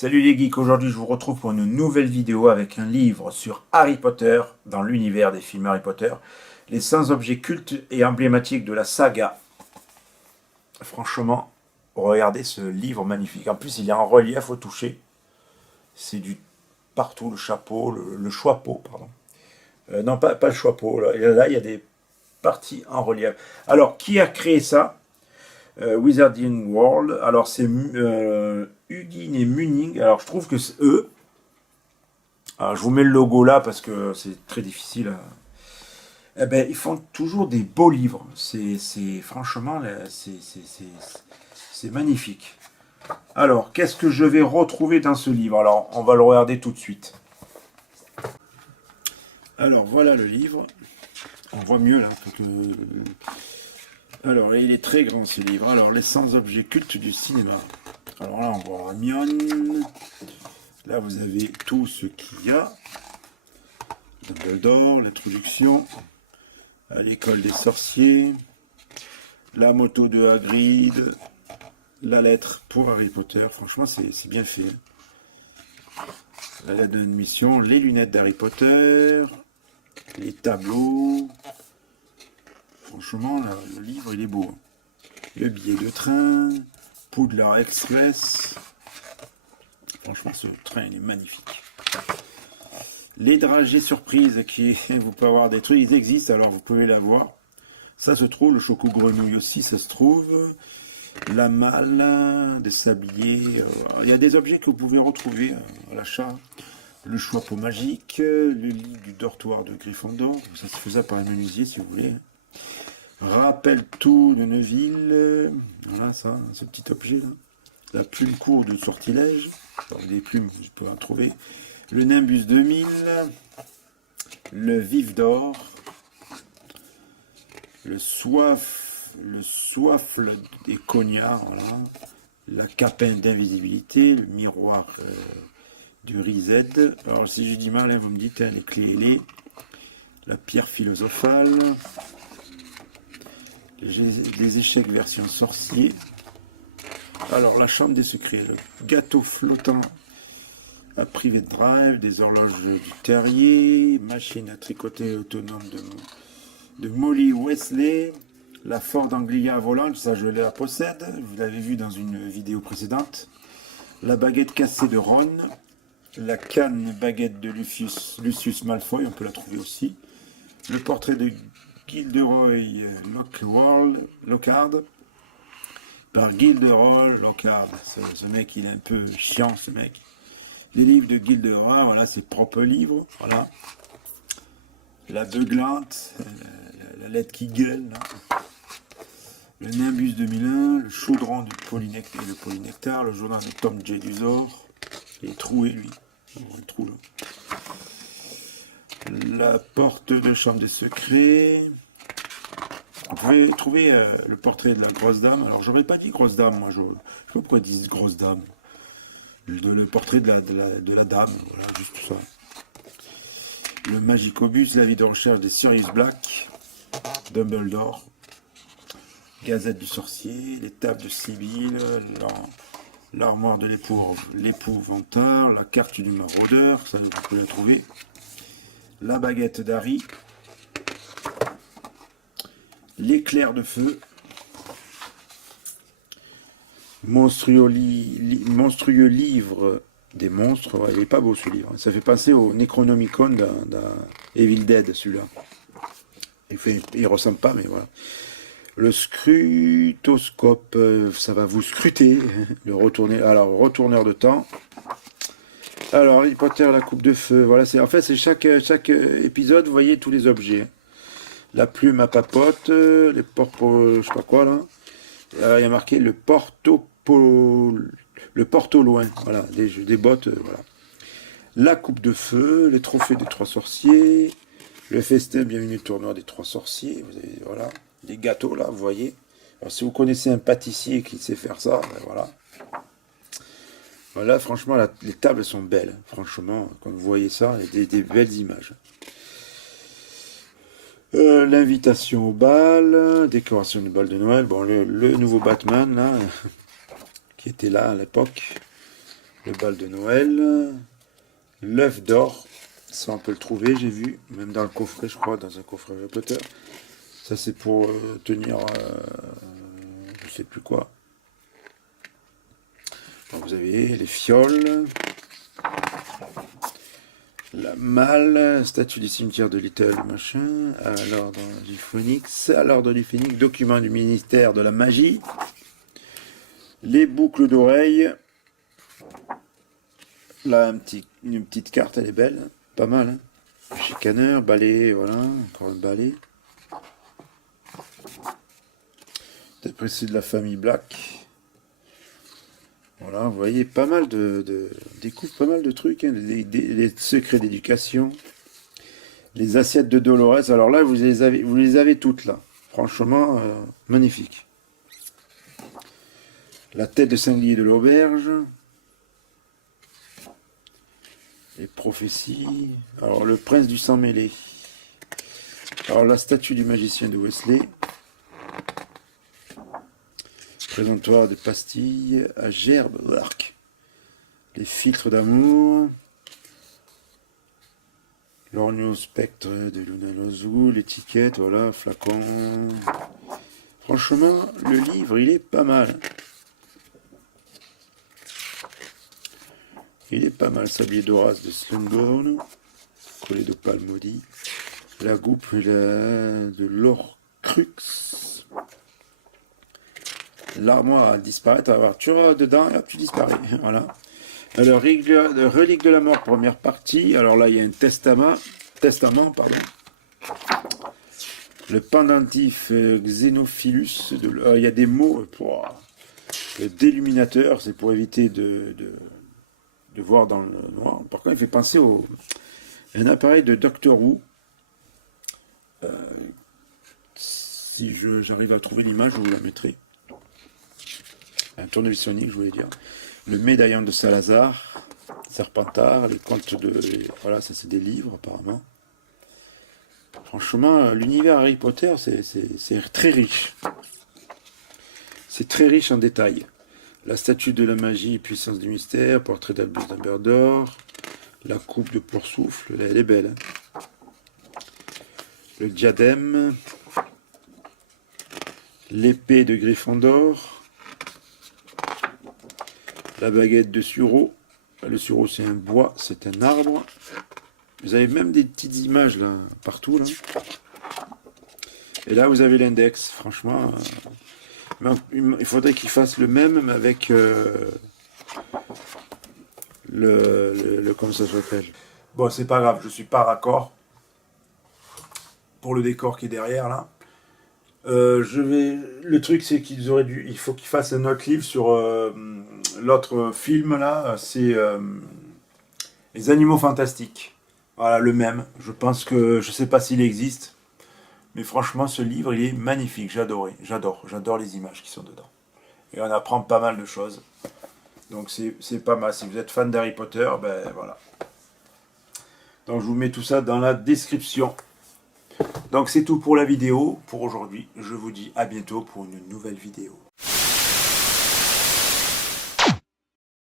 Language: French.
Salut les geeks, aujourd'hui je vous retrouve pour une nouvelle vidéo avec un livre sur Harry Potter dans l'univers des films Harry Potter. Les 100 objets cultes et emblématiques de la saga. Franchement, regardez ce livre magnifique. En plus il est en relief au toucher. C'est du partout, le chapeau, le chapeau, pardon. Non, pas le chapeau, là il y a des parties en relief. Alors, qui a créé ça? Wizarding World. Alors c'est Hugin et Muning. Alors je trouve que c'est eux. Alors, je vous mets le logo là parce que c'est très difficile. Eh ben, ils font toujours des beaux livres. Franchement, c'est magnifique. Alors, qu'est-ce que je vais retrouver dans ce livre? Alors, on va le regarder tout de suite. Alors, voilà le livre. On voit mieux là. Alors, il est très grand ce livre. Alors, les 100 objets cultes du cinéma. Alors là, on voit Hermione. Là, vous avez tout ce qu'il y a. Dumbledore, l'introduction à l'école des sorciers, la moto de Hagrid, la lettre pour Harry Potter. Franchement, c'est bien fait. La lettre d'admission, les lunettes d'Harry Potter, les tableaux. Franchement, le livre, il est beau. Le billet de train, Poudlard Express. Franchement, ce train, il est magnifique. Les dragées surprises, vous pouvez avoir des trucs, ils existent, alors vous pouvez l'avoir. Ça se trouve, le choco grenouille aussi, ça se trouve. La malle, des sabliers. Il y a des objets que vous pouvez retrouver à l'achat. Le chapeau magique, le lit du dortoir de Gryffondor. Ça se faisait par un menuisier si vous voulez. Rappel tout de Neville. Voilà ça, ce petit objet là. La plume court de sortilège. Alors, des plumes, je peux en trouver. Le Nimbus 2000, le Vif d'or, le soifle des cognards, voilà, la capin d'invisibilité, le miroir du Rized. Alors si j'ai du mal, vous me dites, hein, les clés ailées, la pierre philosophale, les échecs version sorcier. Alors la chambre des secrets, le gâteau flottant. Un privé de drive, des horloges du terrier, machine à tricoter autonome de Molly Wesley, la Ford Anglia volante, ça je la possède, vous l'avez vu dans une vidéo précédente, la baguette cassée de Ron, la canne baguette de Lucius Malfoy, on peut la trouver aussi, le portrait de Gilderoy Lockhart, par Gilderoy Lockhart, ce mec il est un peu chiant ce mec. Les livres de Gilderoy, voilà, ses propres livres, voilà. La beuglante, la lettre qui gueule, là. Le Nimbus 2001, le chaudron du polynectar, le journal de Tom J. Duzor, il est troué, lui. Un trou, là. La porte de chambre des secrets. Vous pouvez trouver le portrait de la grosse dame. Alors, j'aurais pas dit grosse dame, moi, je sais pas pourquoi ils disent grosse dame. Le portrait de la dame, voilà, juste ça. Le Magicobus, la vie de recherche des Sirius Black, Dumbledore, Gazette du sorcier, les tables de Sibylle, l'armoire de l'épouvanteur, la carte du maraudeur, ça vous pouvez la trouver. La baguette d'Harry, l'éclair de feu, monstrueux livre des monstres. Ouais, il est pas beau ce livre. Ça fait penser au Necronomicon d'un Evil Dead, celui-là. Il ressemble pas, mais voilà. Le scrutoscope, ça va vous scruter. Retourneur de temps. Alors, Harry Potter, la coupe de feu. Voilà, en fait, c'est chaque épisode, vous voyez tous les objets. La plume à papote, les je sais pas quoi, là. Il y a marqué le porto loin, voilà, des bottes, voilà. La coupe de feu, les trophées des 3 sorciers, le festin bienvenue au tournoi des 3 sorciers, vous avez, voilà, des gâteaux là, vous voyez. Alors si vous connaissez un pâtissier qui sait faire ça, ben voilà. Voilà, franchement, les tables sont belles, franchement, quand vous voyez ça, il y a des belles images. L'invitation au bal, décoration du bal de Noël, bon, le nouveau Batman, là, qui était là à l'époque, le bal de Noël, l'œuf d'or, ça on peut le trouver, j'ai vu, même dans le coffret, je crois, dans un coffret Harry Potter. Ça c'est pour tenir, je sais plus quoi. Donc, vous avez les fioles, la malle, statue du cimetière de Little machin, à l'ordre du Phénix, document du ministère de la magie, les boucles d'oreilles. Là, une petite carte, elle est belle, pas mal. Hein. Chicaneur, balai, voilà, encore un balai. D'après c'est de la famille Black. Voilà, vous voyez, pas mal découvre pas mal de trucs, hein, les secrets d'éducation, les assiettes de Dolores. Alors là, vous les avez toutes là. Franchement, magnifique. La tête de sanglier de l'auberge. Les prophéties. Alors, le prince du sang mêlé. Alors, la statue du magicien de Wesley. Présentoir de pastilles à gerbe. Arc. Les filtres d'amour. L'orgneau spectre de Luna Loiseau. L'étiquette, voilà, flacon. Franchement, le livre, il est pas mal. Il est pas mal, sablier d'Horace de Slughorn, collet d'opale maudit, la goupe de l'Orcrux, l'armoire à disparaître, alors tu vas dedans et tu disparais, voilà. Alors, relique de la mort, première partie, alors là il y a un testament, pardon. Le pendentif Xenophilus, il y a des mots pour le déluminateur, c'est pour éviter de voir dans le noir. Par contre, il fait penser à un appareil de Doctor Who. Si j'arrive à trouver l'image, je vous la mettrai. Un tournevis sonique, je voulais dire. Le médaillon de Salazar, Serpentard, les contes de... Voilà, ça c'est des livres apparemment. Franchement, l'univers Harry Potter, c'est très riche. C'est très riche en détails. La statue de la magie et puissance du mystère, portrait d'Albus Dumbledore, la coupe de Ploursouffle, elle est belle. Hein. Le diadème, l'épée de Gryffondor, la baguette de sureau. Le sureau c'est un bois, c'est un arbre. Vous avez même des petites images là, partout là. Et là vous avez l'index, franchement... il faudrait qu'il fasse le même, mais avec comment ça s'appelle. Bon, c'est pas grave, je suis pas raccord pour le décor qui est derrière là. Le truc c'est il faut qu'il fasse un autre livre sur l'autre film là, c'est les animaux fantastiques. Voilà, le même. Je pense que je sais pas s'il existe. Mais franchement, ce livre, il est magnifique. J'adore les images qui sont dedans. Et on apprend pas mal de choses. Donc c'est pas mal. Si vous êtes fan d'Harry Potter, ben voilà. Donc je vous mets tout ça dans la description. Donc c'est tout pour la vidéo, pour aujourd'hui. Je vous dis à bientôt pour une nouvelle vidéo.